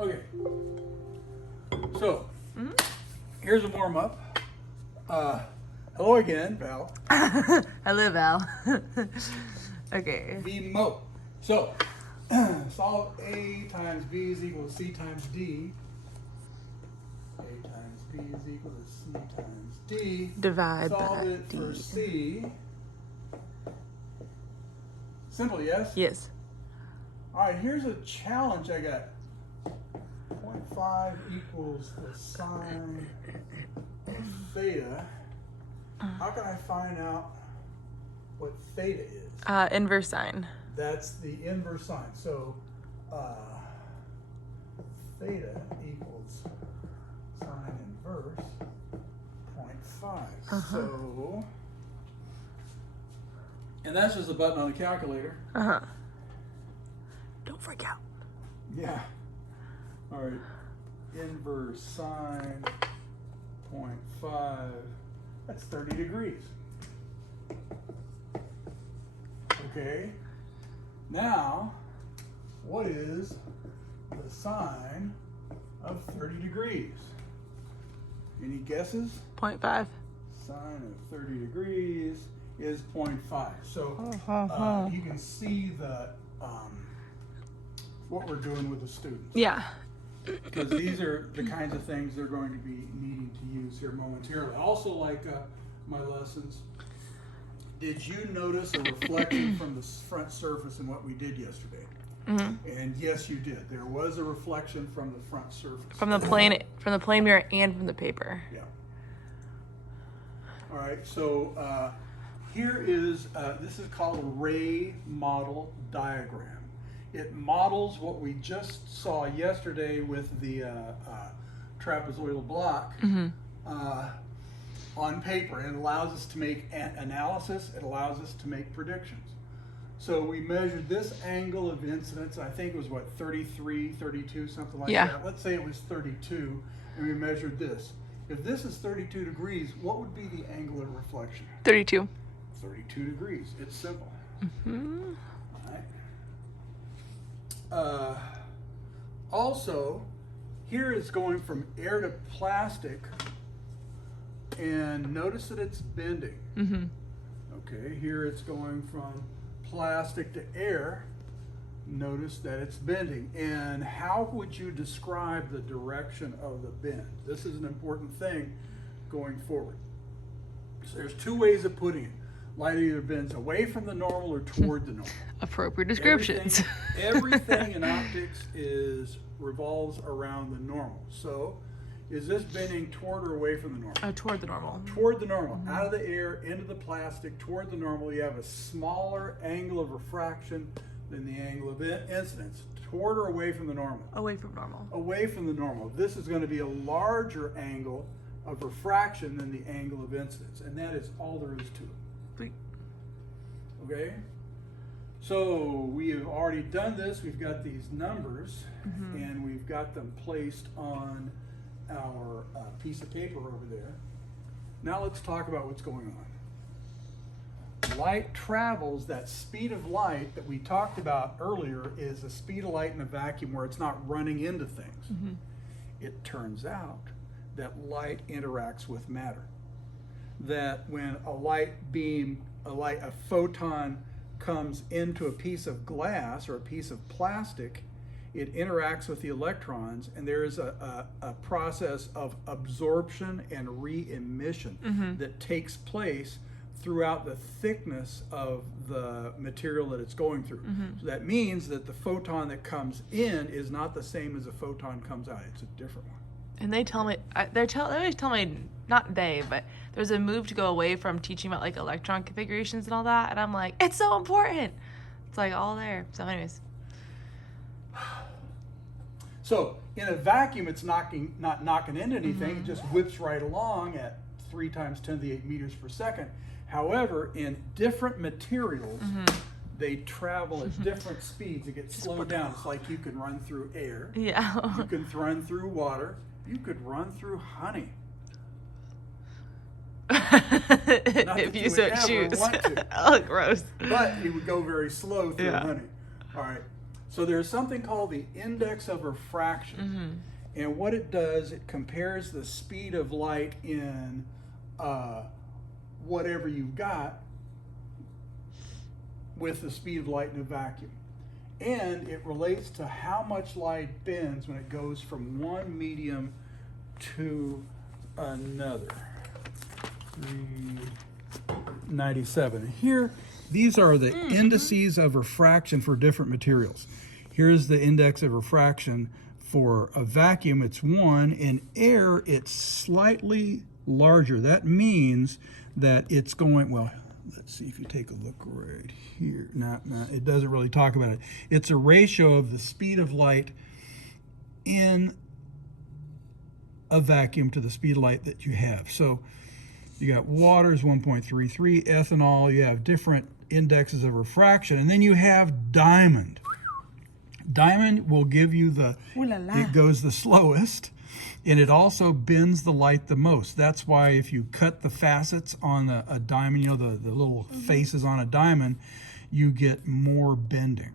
Okay. So, here's a warm-up. Hello again, Val. Hello, Val. Okay. V Mo. So, solve A times B is equal to C times D. A times B is equal to C times D. Divide Solve by it D. for C. Simple, yes? Yes. All right, here's a challenge I got. 0.5 equals the sine of theta. How can I find out what theta is? Inverse sine. That's the inverse sine. So theta equals sine inverse 0.5. So, and that's just a button on the calculator. Don't freak out. Yeah. All right. Inverse sine 0.5. That's 30 degrees. Okay. Now, what is the sine of 30 degrees? Any guesses? 0.5. Sine of 30 degrees is 0.5. So you can see the what we're doing with the students. Yeah. Because these are the kinds of things they're going to be needing to use here momentarily. Also, like my lessons, did you notice a reflection from the front surface in what we did yesterday? And yes, you did. There was a reflection from the front surface. From the plane mirror and from the paper. Yeah. All right. So here is this is called a ray model diagram. It models what we just saw yesterday with the trapezoidal block on paper. And it allows us to make analysis. It allows us to make predictions. So we measured this angle of incidence. I think it was, what, 33, 32, something like that. Let's say it was 32, and we measured this. If this is 32 degrees, what would be the angle of reflection? 32. 32 degrees. It's simple. All right. Also, here it's going from air to plastic, and notice that it's bending. Okay, here it's going from plastic to air. Notice that it's bending. And how would you describe the direction of the bend? This is an important thing going forward. So there's two ways of putting it. Light either bends away from the normal or toward the normal. Appropriate descriptions. Everything in optics revolves around the normal. So, is this bending toward or away from the normal? Toward the normal. Toward the normal. Out of the air, into the plastic, toward the normal. You have a smaller angle of refraction than the angle of incidence. Toward or away from the normal? Away from normal. Away from the normal. This is going to be a larger angle of refraction than the angle of incidence. And that is all there is to it. Sweet. Okay? So we have already done this. We've got these numbers, and we've got them placed on our piece of paper over there. Now let's talk about what's going on. Light travels, that speed of light that we talked about earlier is the speed of light in a vacuum where it's not running into things. It turns out that light interacts with matter. That when a light beam, a photon comes into a piece of glass or a piece of plastic, it interacts with the electrons, and there is a process of absorption and re-emission that takes place throughout the thickness of the material that it's going through. So that means that the photon that comes in is not the same as the photon comes out. It's a different one. And they tell me, they always tell me, not they, but there's a move to go away from teaching about like electron configurations and all that. And I'm like, it's so important. It's like all there. So anyways. So in a vacuum, it's not knocking into anything. It just whips right along at 3 times 10 to the 8 meters per second. However, in different materials, they travel at different speeds. It gets slowed down. It's like you can run through air. Yeah. You can run through water. You could run through honey. If you so choose. Want to. Oh, gross. But you would go very slow through honey. All right. So there's something called the index of refraction. And what it does, it compares the speed of light in whatever you've got with the speed of light in a vacuum. And it relates to how much light bends when it goes from one medium to another. 397. Here, these are the indices of refraction for different materials. Here's the index of refraction for a vacuum, it's 1. In air, it's slightly larger. That means that it's going, well, let's see if you take a look right here. It doesn't really talk about it. It's a ratio of the speed of light in a vacuum to the speed of light that you have. So you got water is 1.33, ethanol, you have different indexes of refraction, and then you have diamond. Diamond will give you it goes the slowest, and it also bends the light the most. That's why if you cut the facets on a diamond, you know, the little faces on a diamond, you get more bending.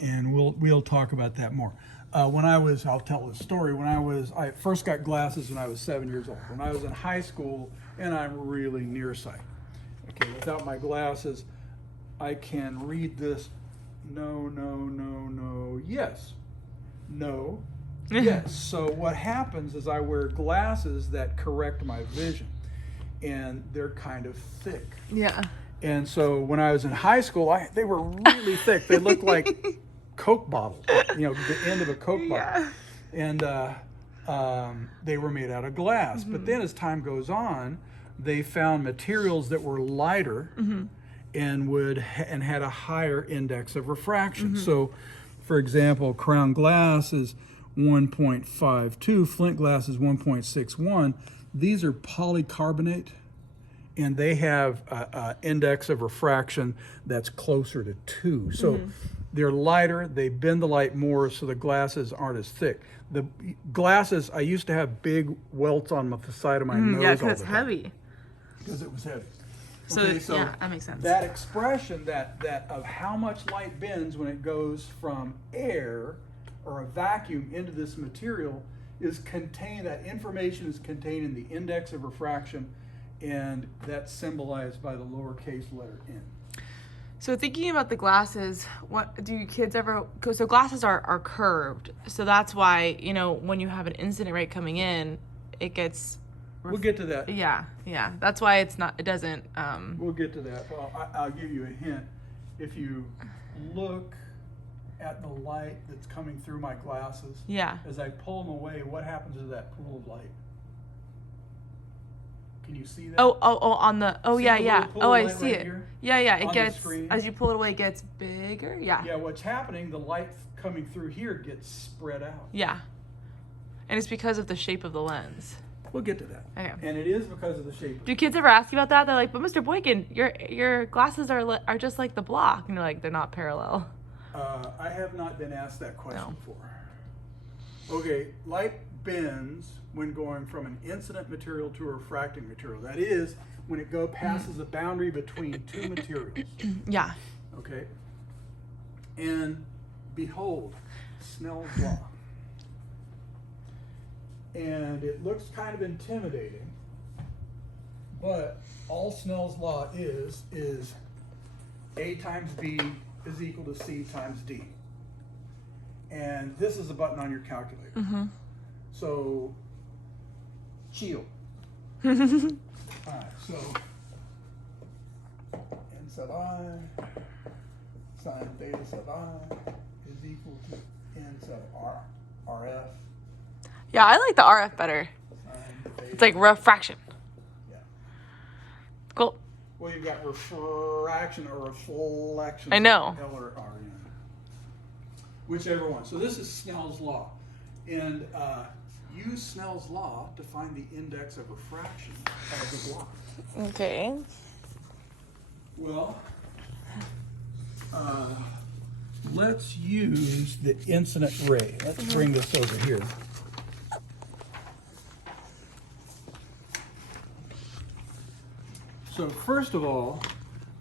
And we'll talk about that more. I'll tell the story. I first got glasses when I was 7 years old. When I was in high school, and I'm really nearsighted. Okay, without my glasses, I can read this. No, no, no, no, yes. No, yes. So what happens is I wear glasses that correct my vision, and they're kind of thick. Yeah. And so when I was in high school, they were really thick. They looked like Coke bottles, you know, the end of a Coke bottle. And they were made out of glass. But then as time goes on, they found materials that were lighter and had a higher index of refraction. So, for example, crown glass is 1.52, flint glass is 1.61. These are polycarbonate, and they have an index of refraction that's closer to 2. So they're lighter, they bend the light more, so the glasses aren't as thick. The glasses, I used to have big welts on the side of my nose. Yeah, because it's heavy. Because it was heavy. So, Okay, yeah, that makes sense. That expression that of how much light bends when it goes from air or a vacuum into this material is contained, that information is contained in the index of refraction, and that's symbolized by the lowercase letter n. So thinking about the glasses, what do kids ever, so glasses are curved, so that's why, you know, when you have an incident rate coming in, it gets We'll get to that. Yeah. That's why it doesn't. We'll get to that. Well, I'll give you a hint. If you look at the light that's coming through my glasses, as I pull them away, what happens to that pool of light? Can you see that? On the, See the little pool of I light see right it. here It on gets, the screen? as you pull it away, it gets bigger. Yeah, what's happening, the light coming through here gets spread out. Yeah. And it's because of the shape of the lens. We'll get to that. Okay. And it is because of the shape. Do kids ever ask you about that? They're like, but Mr. Boykin, your glasses are just like the block. And you're like, they're not parallel. I have not been asked that question before. Okay, light bends when going from an incident material to a refracting material. That is, when it passes a boundary between two materials. Yeah. Okay? And behold, Snell's law. And it looks kind of intimidating, but all Snell's law is A times B is equal to C times D. And this is a button on your calculator. So, chill. All right, so N sub I sine theta sub I is equal to N sub RF. Yeah, I like the RF better. It's like refraction. Yeah. Cool. Well, you've got refraction or reflection. I know. L or R, whichever one. So this is Snell's law. And use Snell's law to find the index of refraction of the block. Okay. Well, let's use the incident ray. Let's bring this over here. So first of all,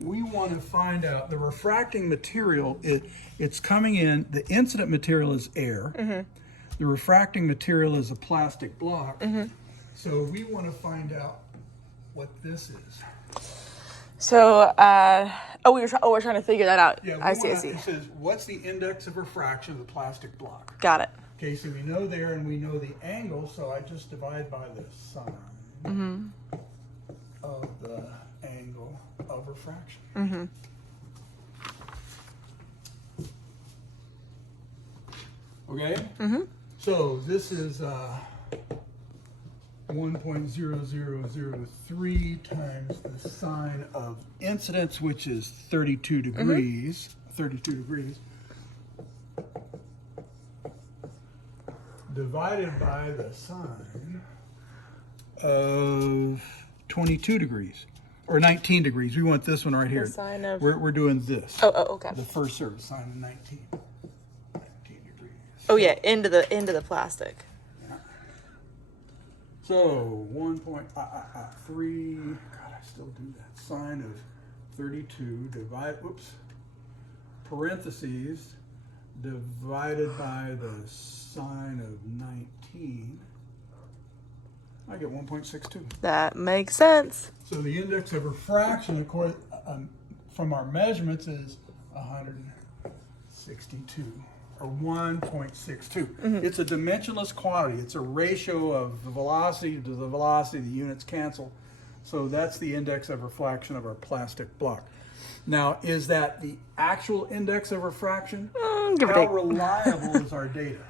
we want to find out the refracting material. It's coming in. The incident material is air. The refracting material is a plastic block. So we want to find out what this is. So, we're trying to figure that out. Yeah, I see. It says, what's the index of refraction of the plastic block? Got it. Okay, so we know there and we know the angle, so I just divide by the sine of the angle of refraction. Okay? So this is 1.0003 times the sine of incidence, which is 32 degrees. 32 degrees. Divided by the sine of 22 degrees. Or 19 degrees. We want this one right here. The sine of... We're doing this. Oh, okay. The first surface, sine of 19. 19 degrees. Oh yeah, into the plastic. So 1.3, God, I still do that. Sine of 32 parentheses, divided by the sine of 19. I get 1.62. That makes sense. So the index of refraction, of course, from our measurements is 162. Or 1.62. It's a dimensionless quantity. It's a ratio of the velocity to the velocity. The units cancel. So that's the index of refraction of our plastic block. Now, is that the actual index of refraction? Give or How take. reliable is our data?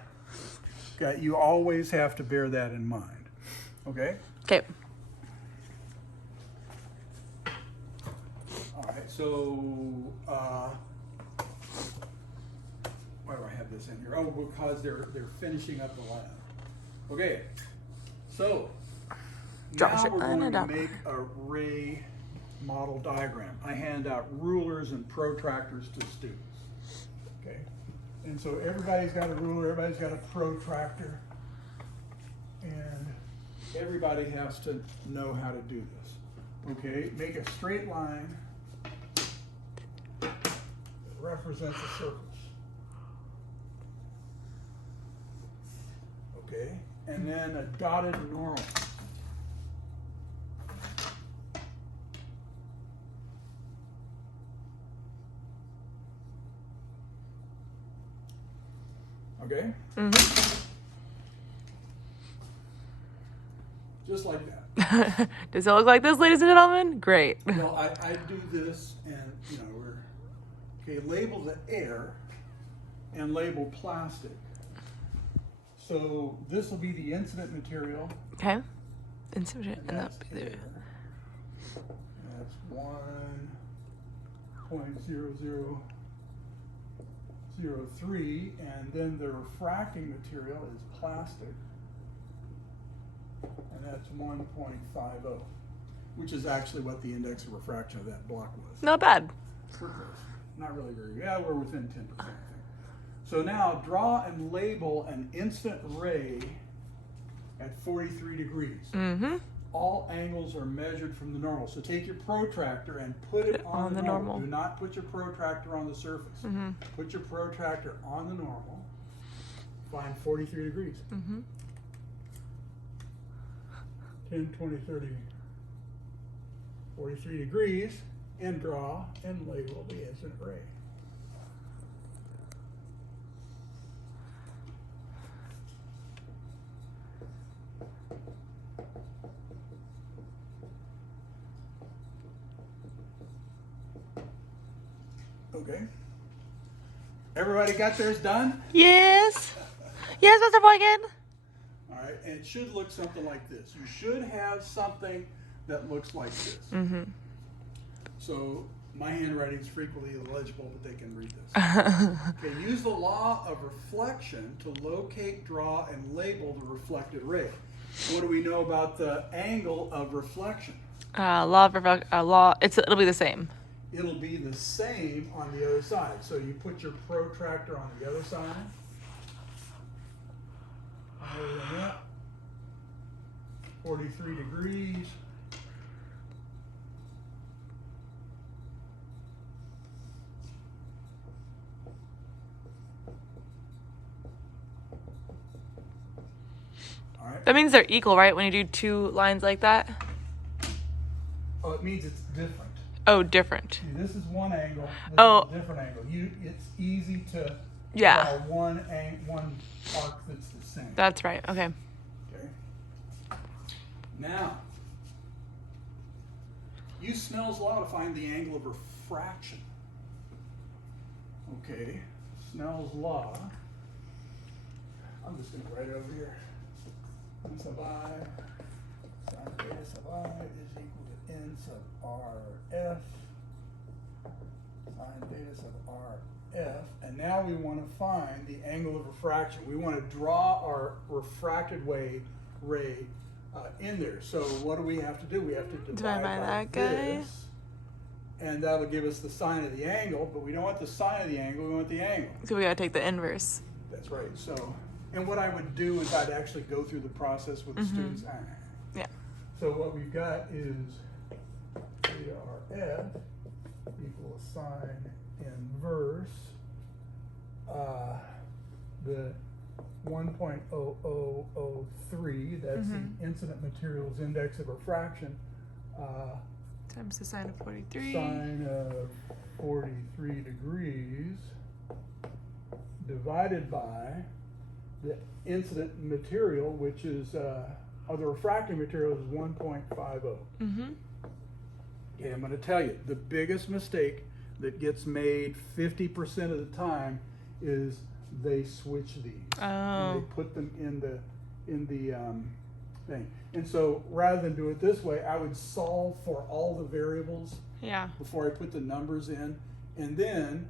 Okay, you always have to bear that in mind. Okay? Okay. All right, so why do I have this in here? Oh, because they're finishing up the lab. Okay, so Josh, now we're line going it to up. make a ray model diagram. I hand out rulers and protractors to students. Okay, and so everybody's got a ruler, everybody's got a protractor, and everybody has to know how to do this. Okay, make a straight line that represents a circle. Okay, and then a dotted normal. Okay? Just like that. Does it look like this, ladies and gentlemen? Great. Well, I do this and, okay, label the air and label plastic. So this will be the incident material. Okay. Incident and That's that be air. there. That's 1.0003, and then the refracting material is plastic, and that's 1.50, which is actually what the index of refraction of that block was. Not bad. We're close. Not really very good. Yeah, we're within 10%, I think. So now draw and label an instant ray at 43 degrees. All angles are measured from the normal. So take your protractor and put it on the normal. Do not put your protractor on the surface. Put your protractor on the normal. Find 43 degrees. 10, 20, 30, 43 degrees, and draw and label the instant ray. Okay. Everybody got theirs done? Yes. Yes, Mr. Boykin. All right, and it should look something like this. You should have something that looks like this. So my handwriting is frequently illegible, but they can read this. Okay, use the law of reflection to locate, draw, and label the reflected ray. What do we know about the angle of reflection? It'll be the same. It'll be the same on the other side. So you put your protractor on the other side. Other than that, 43 degrees. All right. That means they're equal, right? When you do two lines like that. Oh, it means it's different. Oh, different. See, this is one angle. This Oh. is a different angle. It's easy to Yeah. draw one arc that's the same. That's right. Okay. Okay. Now, use Snell's law to find the angle of refraction. Okay, Snell's law. I'm just going to write it over here. N sub I sine theta sub I is equal to N sub RF sine theta sub RF. And now we want to find the angle of refraction. We want to draw our refracted ray in there. So what do we have to do? We have to divide by that guy. this. And that'll give us the sine of the angle, but we don't want the sine of the angle, we want the angle. So we gotta take the inverse. That's right. So, and what I would do is I'd actually go through the process with the students. Yeah. So what we've got is theta RF equals sine inverse the 1.0003, that's the incident materials index of refraction, Times the sine of 43. sine of 43 degrees divided by the incident material, which is, or the refracting material is 1.50. Okay, I'm going to tell you, the biggest mistake that gets made 50% of the time is they switch these. And they put them in the thing. And so rather than do it this way, I would solve for all the variables Yeah. before I put the numbers in, and then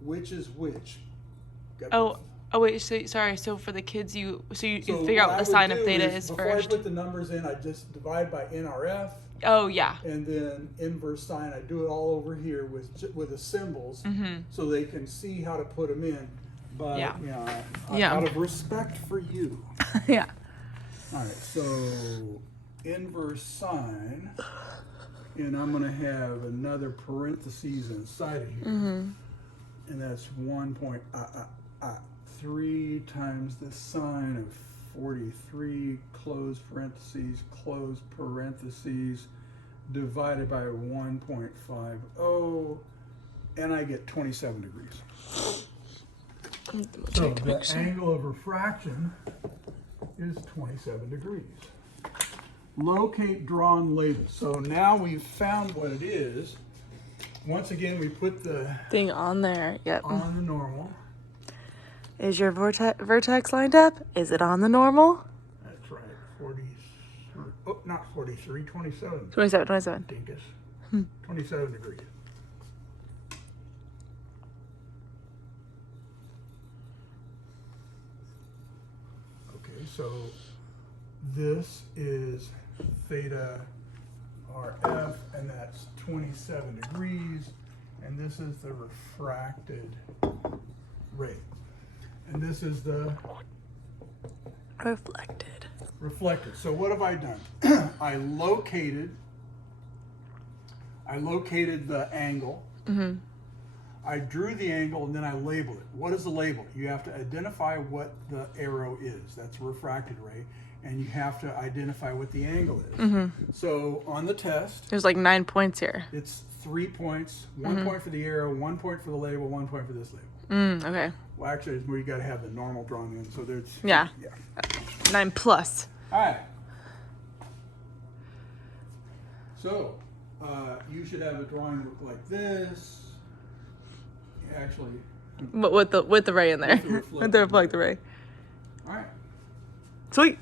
which is which. Got Oh wait. So sorry. So for the kids, you So figure out what the sine of theta is before first. I put the numbers in, I just divide by NRF, Oh yeah. and then inverse sine. I do it all over here with the symbols, so they can see how to put them in. But Yeah. you know, Yeah. out of respect for you. Yeah. All right, so inverse sine, and I'm going to have another parentheses inside of here, and that's 1.3 times the sine of 43 close parentheses divided by 1.50, and I get 27 degrees. So the angle of refraction is 27 degrees. Locate, draw, and label. So now we've found what it is. Once again, we put the Thing on there. Yep. on the normal. Is your vertex lined up? Is it on the normal? That's right. 40. Oh, not 43. 27. 27. Dinkus. 27 degrees. Okay, so this is theta RF, and that's 27 degrees, and this is the refracted rate. And this is the Reflected. So what have I done? I located the angle. I drew the angle and then I labeled it. What is the label? You have to identify what the arrow is. That's a refracted ray. And you have to identify what the angle is. So on the test, There's like 9 points here. it's 3 points. 1 point for the arrow, 1 point for the label, 1 point for this label. Okay. Well, actually, it's where you got to have the normal drawn in. So there's Yeah. 9 plus. All right. So you should have a drawing look like this. Actually, But with the ray in there. With the With the reflector ray. all right. Sweet.